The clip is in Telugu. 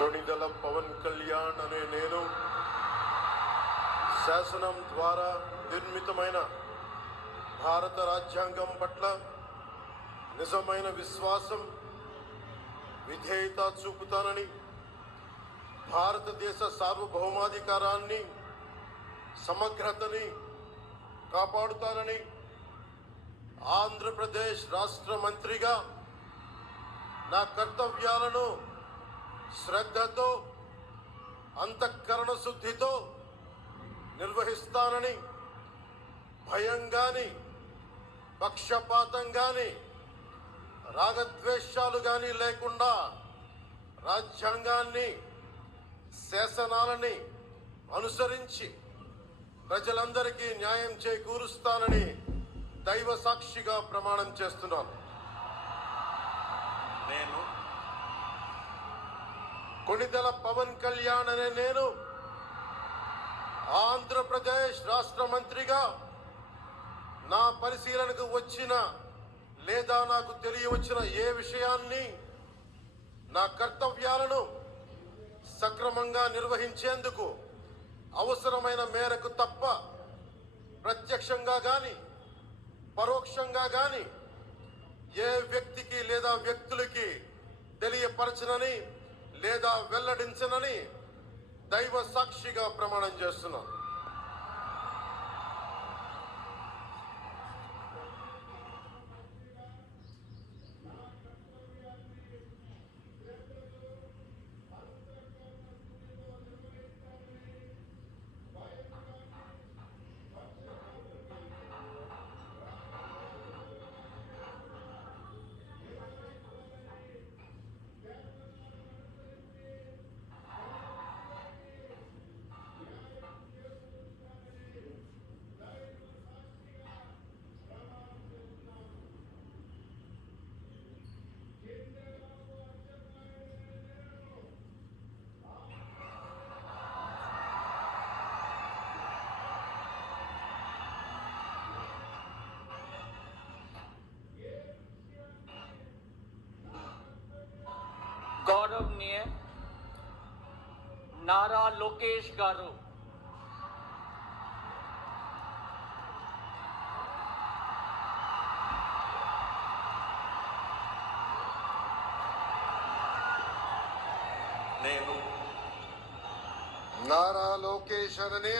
కొణిదెల పవన్ కళ్యాణ్ అనే నేను శాసనం ద్వారా నిర్మితమైన భారత రాజ్యాంగం పట్ల నిజమైన విశ్వాసం విధేయత చూపుతానని, భారతదేశ సార్వభౌమాధికారాన్ని సమగ్రతని కాపాడుతానని, ఆంధ్రప్రదేశ్ రాష్ట్ర మంత్రిగా నా కర్తవ్యాలను శ్రద్ధతో అంతఃకరణ శుద్ధితో నిర్వహిస్తానని, భయం గాని పక్షపాతం గాని రాగద్వేషాలు గాని లేకుండా రాజ్యాంగాన్ని శాసనాలని అనుసరించి ప్రజలందరికీ న్యాయం చేకూరుస్తానని దైవ సాక్షిగా ప్రమాణం చేస్తున్నాను. నేను కొణిదెల పవన్ కళ్యాణ్ అనే నేను ఆంధ్రప్రదేశ్ రాష్ట్ర మంత్రిగా నా పరిశీలనకు వచ్చిన లేదా నాకు తెలియవచ్చిన ఏ విషయాన్ని, నా కర్తవ్యాలను సక్రమంగా నిర్వహించేందుకు అవసరమైన మేరకు తప్ప ప్రత్యక్షంగా గాని పరోక్షంగా గాని ఏ వ్యక్తికి లేదా వ్యక్తులకి తెలియపరచనని లేదా వెల్లడించనని దైవ సాక్షిగా ప్రమాణం చేస్తున్నాను. गौरवनीय नारा लोकेश गारू నేను నారా లోకేష్ అనే